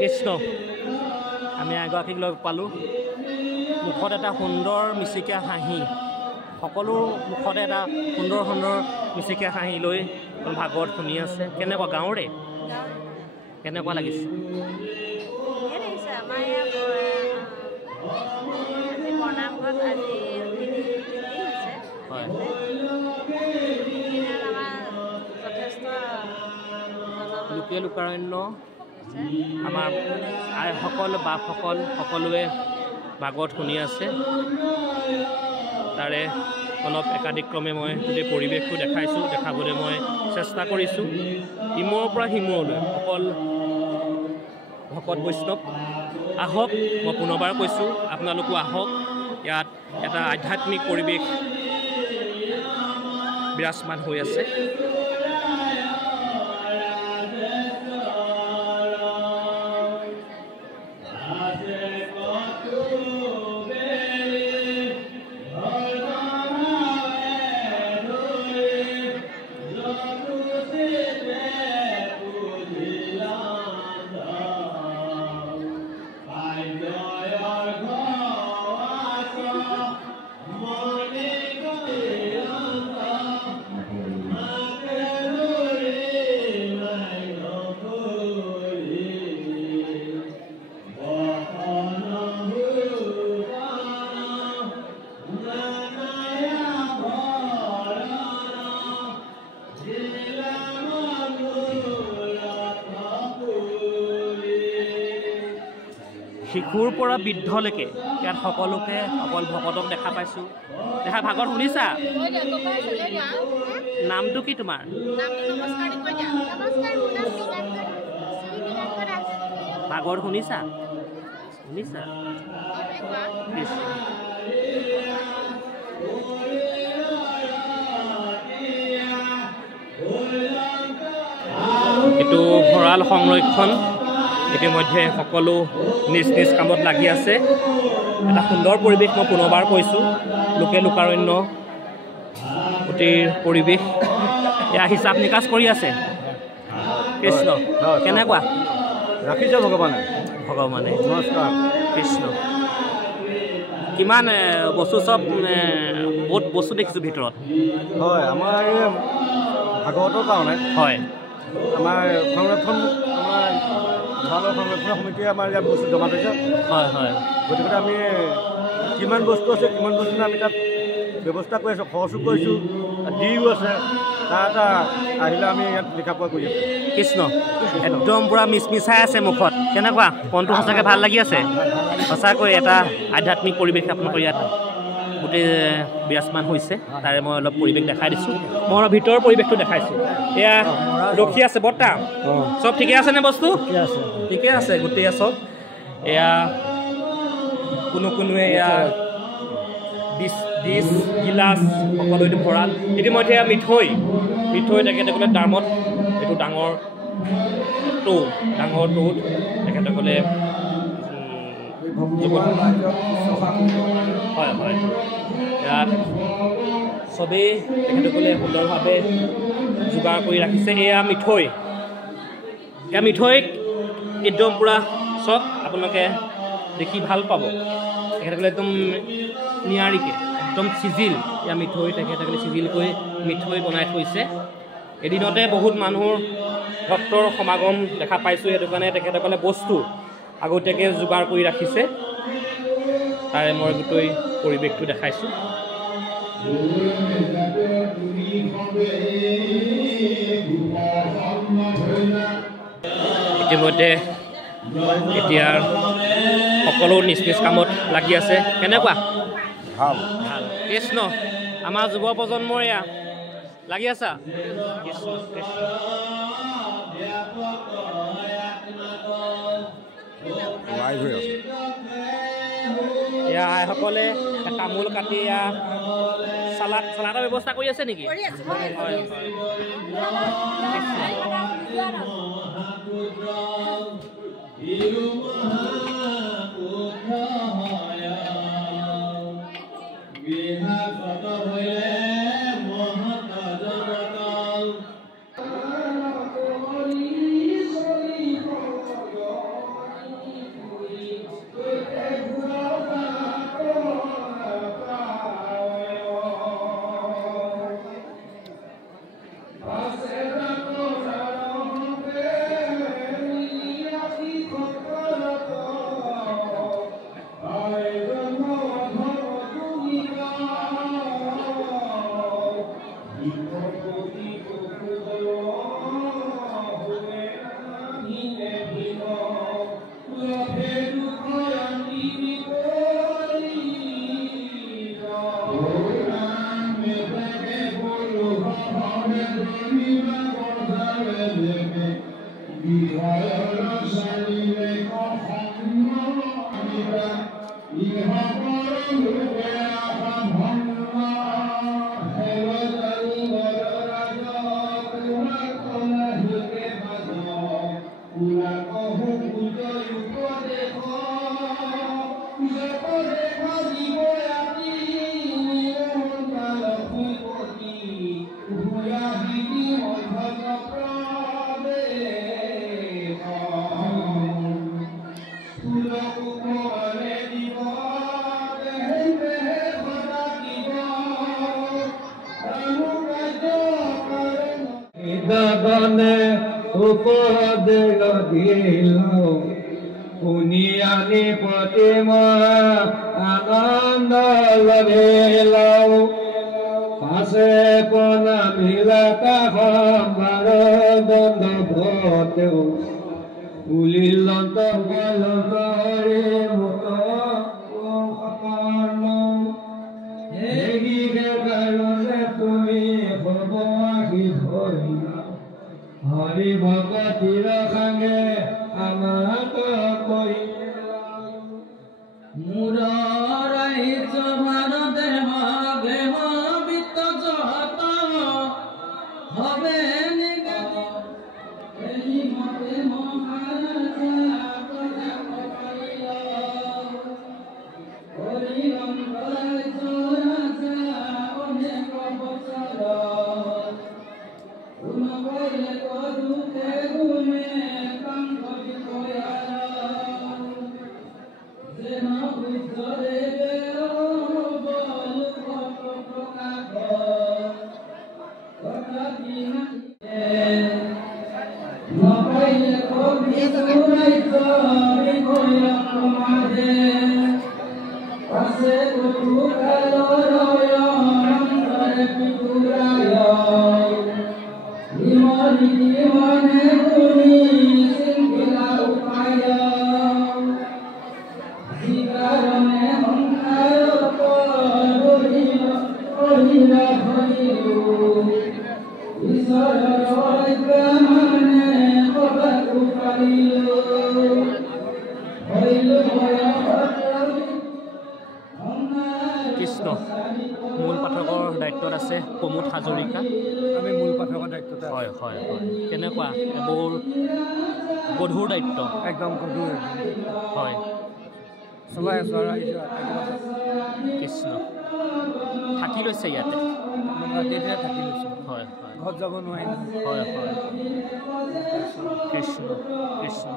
কৃষ্ণ আমি এগৰাকীক লগ পালোঁ মুখত এটা সুন্দৰ মিচিকীয়া হাঁহি সকলো মুখতে এটা সুন্দৰ সুন্দৰ মিচিকীয়া হাঁহি লৈ ভাগৱত শুনি আছে কেনেকুৱা গাঁৱৰে কেনেকুৱা লাগিছে লোকে লোকাৰণ্য আমাৰ আইসকল বাপসকল সকলোৱে ভাগৱত শুনি আছে তাৰে অলপ একাধিক্ৰমে মই গোটেই পৰিৱেশটো দেখাবলৈ মই চেষ্টা কৰিছোঁ ইমূৰৰ পৰা সিমূৰলৈ অকল ভকত বৈষ্ণৱ আহক মই পুনৰবাৰ কৈছোঁ আপোনালোকো আহক ইয়াত এটা আধ্যাত্মিক পৰিৱেশ বিৰাজমান হৈ আছে শিশুৰ পৰা বৃদ্ধলৈকে ইয়াত সকলোকে অকল ভকতক দেখা পাইছোঁ দেখা ভাগত শুনিছা নামটো কি তোমাৰ ভাগত শুনিছা শুনিছা এইটো ভঁৰাল সংৰক্ষণ ইতিমধ্যে সকলো নিজ নিজ কামত লাগি আছে এটা সুন্দৰ পৰিৱেশ মই পুনৰবাৰ কৈছোঁ লোকে লোকাৰণ্য গোটেই পৰিৱেশ এয়া হিচাপ নিকাচ কৰি আছে কৃষ্ণ কেনেকুৱা ৰাখিছে ভগৱানে নমস্কাৰ কৃষ্ণ কিমান বস্তু চব বহুত বস্তু দেখিছোঁ ভিতৰত হয় আমাৰ এই ভাগৱতৰ কাৰণে হয় আমাৰ সংৰক্ষণ ভালৰ সংৰক্ষণ সমিতিয়ে আমাৰ ইয়াত বস্তু জমা থৈছে হয় হয় গতিকে আমি কিমান বস্তু আছে কিমান বস্তু আমি তাত ব্যৱস্থা কৰি আছোঁ খৰচো কৰিছোঁ দিও আছে তাৰ এটা আহিলে আমি ইয়াত লিখা পোৱা কৰি আছোঁ কৃষ্ণ একদম পূৰা মিচমিচাই আছে মুখত কেনেকুৱা মনটো সঁচাকৈ ভাল লাগি আছে সঁচাকৈ এটা আধ্যাত্মিক পৰিৱেশ আপোনালোকৰ ইয়াত গোটেই বিৰাজমান হৈছে তাৰে মই অলপ পৰিৱেশ দেখাই দিছোঁ মই অলপ ভিতৰৰ পৰিৱেশটো দেখাইছোঁ এয়া ৰখি আছে বৰ্তা চব ঠিকে আছেনে বস্তু ঠিকে আছে গোটেই চব এয়া কোনোৱে এয়া ডিছ গিলাচ সকলো এইটো ভঁৰাল ইতিমধ্যে এয়া মিঠৈ তেখেতসকলে দামত এইটো ডাঙৰ টৌত তেখেতসকলে হয় হয় ইয়াত চবেই তেখেতসকলে সুন্দৰভাৱে যোগাৰ কৰি ৰাখিছে এয়া মিঠৈ একদম পূৰা চব আপোনালোকে দেখি ভাল পাব তেখেতসকলে একদম নিয়াৰিকৈ একদম চিজিল এয়া মিঠৈ তেখেতসকলে চিজিলকৈ মিঠৈ বনাই থৈছে এদিনতে বহুত মানুহৰ ভক্তৰ সমাগম দেখা পাইছোঁ সেইটো কাৰণে তেখেতসকলে বস্তু আগতীয়াকৈ যোগাৰ কৰি ৰাখিছে তাৰে মই গোটেই পৰিৱেশটো দেখাইছোঁ ইতিমধ্যে এতিয়া সকলো নিজ নিজ কামত লাগি আছে কেনেকুৱা ভাল কৃষ্ণ আমাৰ যুৱ প্ৰজন্মৰ এয়া লাগি আছা কৃষ্ণ এয়া আইসকলে তামোল কাটি এয়া চালাডৰ ব্যৱস্থা কৰি আছে নেকি শুনিয়ানি প্ৰতিমা আনন্দ লভিলাও পাছে প্ৰণামিলাতা সম্ভাৰ দণ্ড ভতেও উলিলন্ত বলৰে মুত কাৰণে তুমি হব আহি ধৰিলা হৰি ভগতিৰ সাঙে আমাক মোৰ ৰাজ্য ভাৰতে দেহ বিত্ত জহত হবে কৃষ্ণ মূল পাঠকৰ দায়িত্বত আছে প্ৰমোদ হাজৰিকা। আমি মূল পাঠকৰ দায়িত্বত হয় হয় হয় কেনেকুৱা বৰ গধুৰ দায়িত্ব একদম গধুৰ হয় চলাই আছোঁ আৰু কৃষ্ণ থাকি লৈছে ইয়াতে ৰাতিতে থাকি লৈছোঁ হয় হয় ঘৰত যাব নোৱাৰিম হয় হয় কৃষ্ণ কৃষ্ণ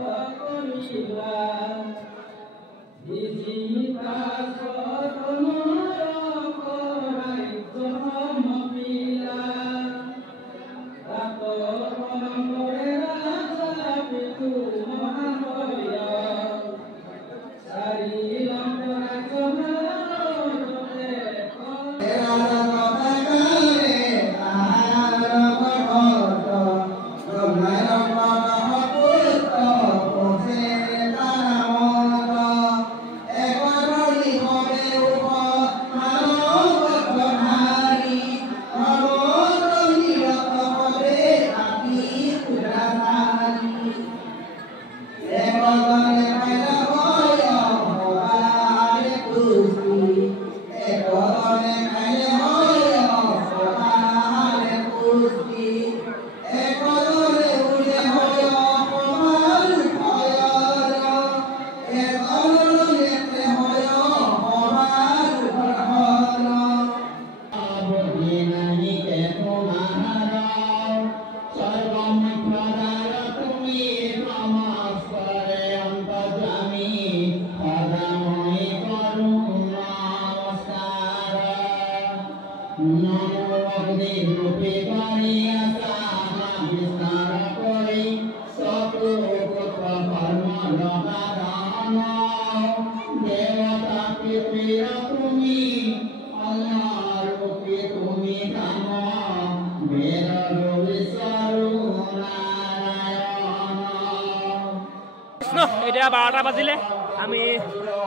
এতিয়া 12টা বাজিলে আমি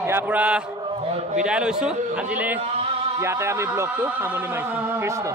ইয়াৰ পৰা বিদায় লৈছোঁ আজিলৈ ইয়াতে আমি ব্লগটো সামৰণি মাৰিছোঁ কৃষ্ণ